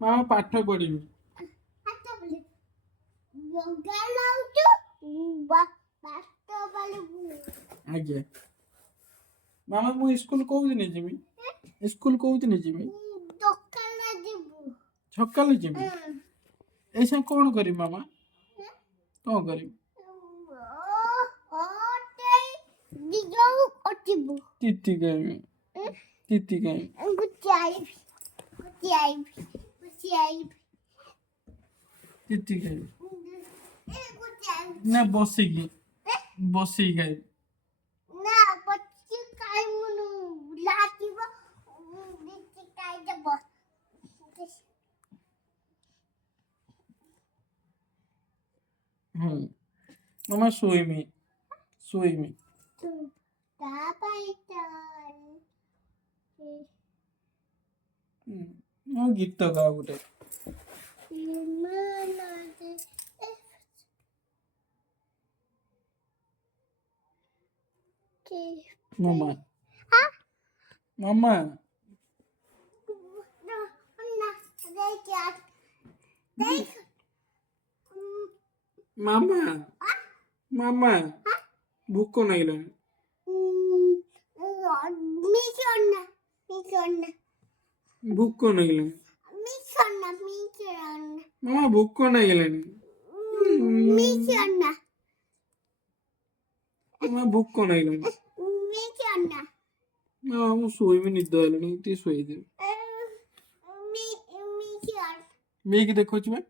ମାମା ପାଠ ପଢିବି। ଆଜ୍ଞା ମାମା ମୁଁ ସ୍କୁଲ କୋଉ ଦିନ ଯିବି? ସ୍କୁଲ କୋଉ ଦିନ ଯିବି? ସକାଳେ ଯିବି। ଏଇସା କଣ କରିବି ମାମା? କଣ କରିବି? ତିତି ଖାଇବି। ତିତି ଖାଇବି। ତିତି ଖାଇବି ନା ବସିକି ଖାଇବି। ମାମା ଶୋଇମି। ଗୀତ ଗାଅ ଗୋଟେ। ମାମା ମାମା ମାମା ମାମା ଭୋକ ନାଗିଲାଣି। ଭୋକ ନାଗିଲାଣି ମାମା ଭୋକ ନାଗିଲାଣି। ମାମା ଭୋକ ନାଗିଲାଣି। ମାମା ମୁଁ ଶୋଇବି ନିଦ ହେଲାଣି ଟିକେ ଶୋଇଦେବି। ମିକି ଦେଖଉଛି ବା।